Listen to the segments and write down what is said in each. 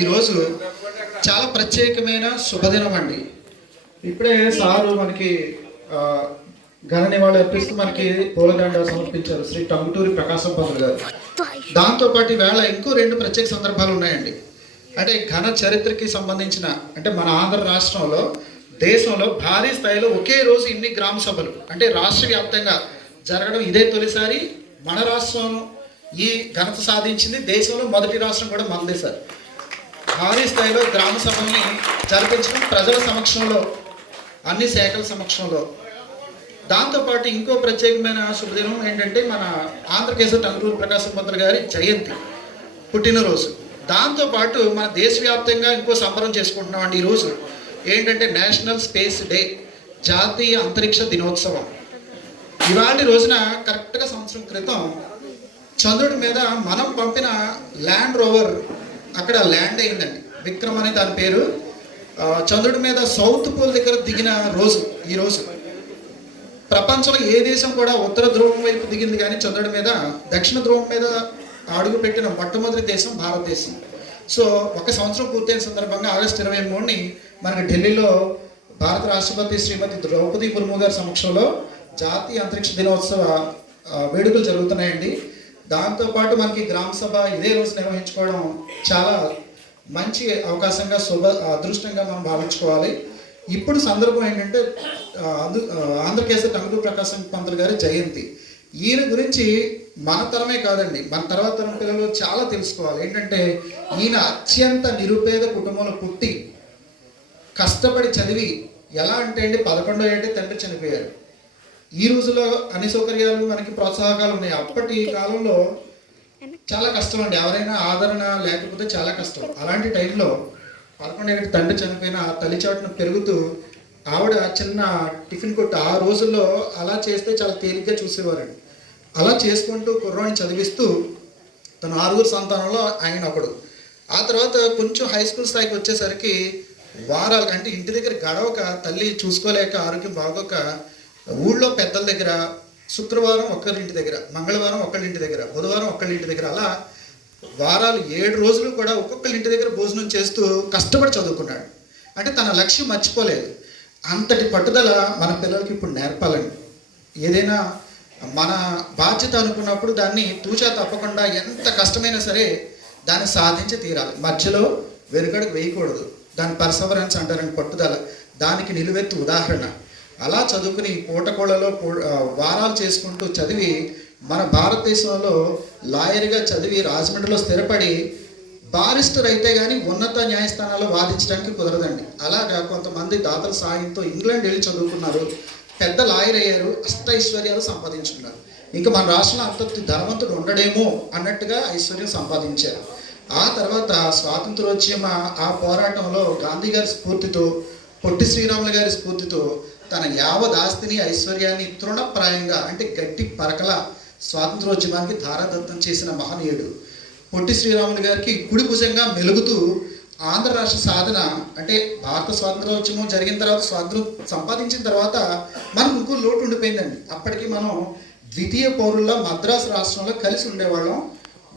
ఈరోజు చాలా ప్రత్యేకమైన శుభదినం అండి. ఇప్పుడే సారు మనకి ఘన నివాళులు అర్పిస్తూ మనకి పూలదండ సమర్పించారు శ్రీ టంగుటూరి ప్రకాశం పంతులు గారు. దాంతోపాటు ఈవేళ ఇంకో రెండు ప్రత్యేక సందర్భాలు ఉన్నాయండి. అంటే ఘన చరిత్రకి సంబంధించిన, అంటే మన ఆంధ్ర రాష్ట్రంలో, దేశంలో భారీ స్థాయిలో ఒకే రోజు ఇన్ని గ్రామ సభలు అంటే రాష్ట్ర వ్యాప్తంగా జరగడం ఇదే తొలిసారి. మన రాష్ట్రం ఈ ఘనత సాధించింది. దేశంలో మొదటి రాష్ట్రం కూడా మనదే సార్. భారీ స్థాయిలో గ్రామ సభల్ని జరిపించడం ప్రజల సమక్షంలో, అన్ని శాఖల సమక్షంలో. దాంతోపాటు ఇంకో ప్రత్యేకమైన శుభదినం ఏంటంటే మన ఆంధ్రకేశవ టంగుటూరి ప్రకాశం పంతులు గారి జయంతి, పుట్టినరోజు. దాంతోపాటు మన దేశవ్యాప్తంగా ఇంకో సంబరం చేసుకుంటున్నామండి. ఈరోజు ఏంటంటే నేషనల్ స్పేస్ డే, జాతీయ అంతరిక్ష దినోత్సవం. ఇవాళ రోజున కరెక్ట్గా సంవత్సరం క్రితం చంద్రుడి మీద మనం పంపిన ల్యాండ్ రోవర్ అక్కడ ల్యాండ్ అయిందండి. విక్రమ్ అనే దాని పేరు. చంద్రుడి మీద సౌత్ పోల్ దగ్గర దిగిన రోజు ఈరోజు. ప్రపంచంలో ఏ దేశం కూడా ఉత్తర ధ్రువం వైపు దిగింది కానీ చంద్రుడి మీద దక్షిణ ధ్రువం మీద అడుగు పెట్టిన మొట్టమొదటి దేశం భారతదేశం. సో ఒక సంవత్సరం పూర్తయిన సందర్భంగా ఆగస్టు 23ని మనకి ఢిల్లీలో భారత రాష్ట్రపతి శ్రీమతి ద్రౌపది ముర్ము గారి సమక్షంలో జాతీయ అంతరిక్ష దినోత్సవ వేడుకలు జరుగుతున్నాయండి. దాంతోపాటు మనకి గ్రామ సభ ఇదే రోజు నిర్వహించుకోవడం చాలా మంచి అవకాశంగా, అదృష్టంగా మనం భావించుకోవాలి. ఇప్పుడు సందర్భం ఏంటంటే ఆంధ్రకేశవ టంగుటూరి ప్రకాశం పంతులు గారి జయంతి. ఈయన గురించి మన తరమే కాదండి, మన తర్వాత తరం పిల్లలు చాలా తెలుసుకోవాలి. ఏంటంటే ఈయన అత్యంత నిరుపేద కుటుంబంలో పుట్టి కష్టపడి చదివి, ఎలా అంటే అండి 11వ ఏటే తండ్రి చనిపోయారు. ఈ రోజుల్లో అన్ని సౌకర్యాలు మనకి ప్రోత్సాహకాలు ఉన్నాయి. అప్పటి కాలంలో చాలా కష్టం అండి, ఎవరైనా ఆదరణ లేకపోతే చాలా కష్టం. అలాంటి టైంలో 11వ ఏట తండ్రి చనిపోయిన తల్లి చాటున పెరుగుతూ ఆవిడ చిన్న టిఫిన్ కొట్టు ఆ రోజుల్లో అలా చేస్తే చాలా తేలిగ్గా చూసేవారండి. అలా చేసుకుంటూ కుర్రాన్ని చదివిస్తూ తన 6 సంతానంలో ఆయన ఒకడు. ఆ తర్వాత కొంచెం హై స్కూల్ స్థాయికి వచ్చేసరికి వారాలు అంటే ఇంటి దగ్గర గడవక, తల్లి చూసుకోలేక, ఆరోగ్యం బాగోక ఊళ్ళో పెద్దల దగ్గర శుక్రవారం ఒక్కరింటి దగ్గర, మంగళవారం ఒక్కళ్ళింటి దగ్గర, బుధవారం ఒక్కళ్ళింటి దగ్గర, అలా వారాలు 7 రోజులు కూడా ఒక్కొక్కళ్ళ ఇంటి దగ్గర భోజనం చేస్తూ కష్టపడి చదువుకున్నాడు. అంటే తన లక్ష్యం మర్చిపోలేదు. అంతటి పట్టుదల మన పిల్లలకి ఇప్పుడు నేర్పాలండి. ఏదైనా మన బాధ్యత అనుకున్నప్పుడు దాన్ని తూచా తప్పకుండా ఎంత కష్టమైనా సరే దాన్ని సాధించి తీరాలి. మధ్యలో వెనుకడుగు వేయకూడదు. దాని పర్సవరెన్స్ అంటారండి, పట్టుదల. దానికి నిలువెత్తు ఉదాహరణ. అలా చదువుకుని పూటకోళ్ళలో వారాలు చేసుకుంటూ చదివి మన భారతదేశంలో లాయర్గా చదివి రాజమండ్రిలో స్థిరపడి బారిస్టర్ అయితే కానీ ఉన్నత న్యాయస్థానాల్లో వాదించడానికి కుదరదండి. అలాగా కొంతమంది దాతల సాయంతో ఇంగ్లాండ్ వెళ్ళి చదువుకున్నారు, పెద్ద లాయర్ అయ్యారు, అష్టైశ్వర్యాలు సంపాదించుకున్నారు. ఇంకా మన రాష్ట్రంలో అంత ధనవంతుడు ఉండడేమో అన్నట్టుగా ఐశ్వర్యం సంపాదించారు. ఆ తర్వాత స్వాతంత్రోద్యమ ఆ పోరాటంలో గాంధీ గారి స్ఫూర్తితో, పొట్టి శ్రీరాములు గారి స్ఫూర్తితో తన యావత్ ఆస్తిని, ఐశ్వర్యాన్ని తృణప్రాయంగా అంటే గట్టి పరకల స్వాతంత్రోద్యమానికి ధారాదత్తం చేసిన మహనీయుడు పొట్టి శ్రీరాములు గారికి కుడి భుజంగా మెలుగుతూ ఆంధ్ర రాష్ట్ర సాధన, అంటే భారత స్వాతంత్రోద్యమం జరిగిన తర్వాత, స్వాతంత్రం సంపాదించిన తర్వాత మనకు ఇంకో లోటు ఉండిపోయిందండి. అప్పటికి మనం ద్వితీయ పౌరుల్లో మద్రాసు రాష్ట్రంలో కలిసి ఉండేవాళ్ళం.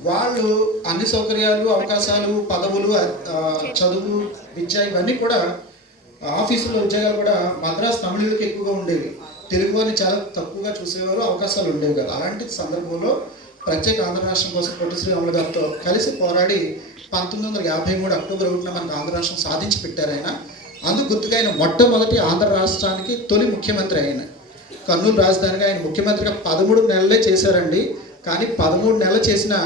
వాళ్ళు అన్ని సౌకర్యాలు, అవకాశాలు, పదవులు, చదువు, విద్య ఇవన్నీ కూడా, ఆఫీసుల్లో ఉద్యోగాలు కూడా మద్రాసు తమిళులకి ఎక్కువగా ఉండేవి. తెలుగు వారిని చాలా తక్కువగా చూసేవారు, అవకాశాలు ఉండేవి కదా. అలాంటి సందర్భంలో ప్రత్యేక ఆంధ్ర రాష్ట్రం కోసం పొట్టి శ్రీరాములు గారితో కలిసి పోరాడి 1953 అక్టోబర్ 1న మనకు ఆంధ్ర రాష్ట్రం సాధించి పెట్టారు ఆయన. అందుకు గుర్తుగా ఆయన మొట్టమొదటి ఆంధ్ర రాష్ట్రానికి తొలి ముఖ్యమంత్రి ఆయన. కర్నూలు రాజధానిగా ఆయన ముఖ్యమంత్రిగా 13 నెలలే చేశారండి. కానీ 13 నెలలు చేసినా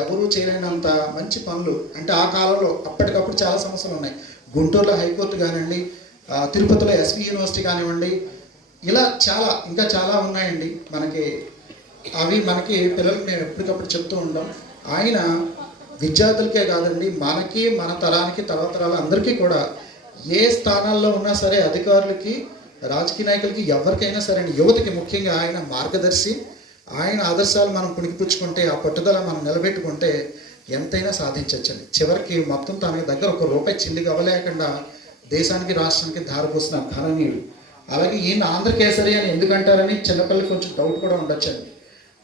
ఎవరూ చేయలేనంత మంచి పనులు. అంటే ఆ కాలంలో అప్పటికప్పుడు చాలా సమస్యలు ఉన్నాయి. గుంటూరులో హైకోర్టు కానివ్వండి, తిరుపతిలో ఎస్వి యూనివర్సిటీ కానివ్వండి, ఇలా ఇంకా చాలా ఉన్నాయండి మనకి. అవి మనకి పిల్లలకి మేము ఎప్పటికప్పుడు చెప్తూ ఉంటాం. ఆయన విద్యార్థులకే కాదండి, మనకి, మన తరానికి, తర్వాత తరాలు అందరికీ కూడా ఏ స్థానాల్లో ఉన్నా సరే, అధికారులకి, రాజకీయ నాయకులకి, ఎవరికైనా సరే, యువతకి ముఖ్యంగా ఆయన మార్గదర్శి. ఆయన ఆదర్శాలు మనం పుణికిపుచ్చుకుంటే, ఆ పట్టుదల మనం నిలబెట్టుకుంటే ఎంతైనా సాధించవచ్చండి. చివరికి మొత్తం తనకి దగ్గర ₹1 చిల్లిగా అవ్వలేకుండా దేశానికి, రాష్ట్రానికి ధారపోసిన ఘననీయుడు. అలాగే ఈయన ఆంధ్ర కేసరి అని ఎందుకంటారని చిన్నపిల్లలకి కొంచెం డౌట్ కూడా ఉండొచ్చండి.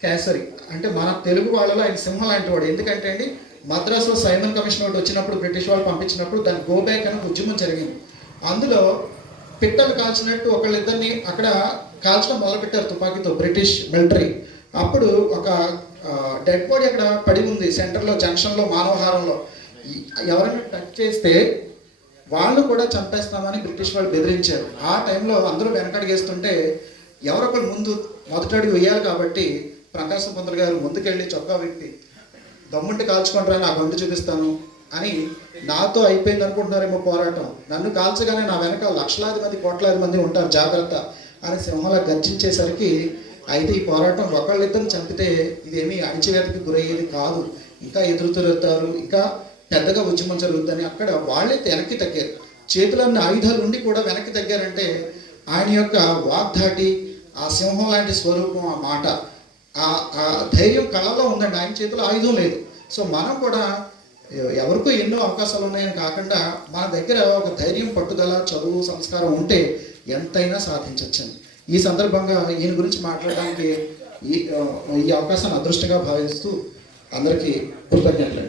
కేసరి అంటే మన తెలుగు వాళ్ళలో ఆయన సింహం లాంటి వాడు. ఎందుకంటే అండి మద్రాసులో సైమన్ కమిషన్ ఒకటి వచ్చినప్పుడు బ్రిటిష్ వాళ్ళు పంపించినప్పుడు దాని గో బ్యాక్ అనే ఉద్యమం జరిగింది. అందులో పిట్టలు కాల్చినట్టు ఒకళ్ళిద్దరిని అక్కడ కాల్చడం మొదలుపెట్టారు తుపాకీతో బ్రిటిష్ మిలిటరీ. అప్పుడు ఒక డెడ్ బాడీ అక్కడ పడి ఉంది సెంటర్లో, జంక్షన్లో, మానవహారంలో. ఎవరైనా టచ్ చేస్తే వాళ్ళు కూడా చంపేస్తామని బ్రిటిష్ వాళ్ళు బెదిరించారు. ఆ టైంలో అందరూ వెనకడిగేస్తుంటే ఎవరొకరు ముందు మొదటడుగు వేయాలి కాబట్టి ప్రకాశం పంతులు గారు ముందుకెళ్ళి చొక్కా విప్పి దమ్ముంటి కాల్చుకుంటారా, నా గొంతు చూపిస్తాను అని, నాతో అయిపోయింది అనుకుంటున్నారేమో పోరాటం, నన్ను కాల్చగానే నా వెనక లక్షలాది మంది కోట్లాది మంది ఉంటారు జాగ్రత్త అని సింహంలా గర్జించేసరికి, అయితే ఈ పోరాటం ఒకళ్ళిద్దరిని చంపితే ఇదేమీ అణిచివేతకి గురయ్యేది కాదు, ఇంకా ఎదురు తిరుగుతారు, ఇంకా పెద్దగా ఉద్యమం జరుగుతుందని అక్కడ వాళ్ళే వెనక్కి తగ్గారు. చేతులన్నీ ఆయుధాలు ఉండి కూడా వెనక్కి తగ్గారంటే ఆయన యొక్క వాగ్ధాటి, ఆ సింహం లాంటి స్వరూపం, ఆ మాట, ఆ ధైర్యం కళలో ఉందండి. ఆయన చేతిలో ఆయుధం లేదు. సో మనం కూడా ఎవరికో ఎన్నో అవకాశాలు ఉన్నాయని కాకుండా మన దగ్గర ఒక ధైర్యం, పట్టుదల, చదువు, సంస్కారం ఉంటే ఎంతైనా సాధించవచ్చండి. ఈ సందర్భంగా ఈయన గురించి మాట్లాడడానికి ఈ అవకాశాన్ని అదృష్టంగా భావిస్తూ అందరికీ కృతజ్ఞతలు.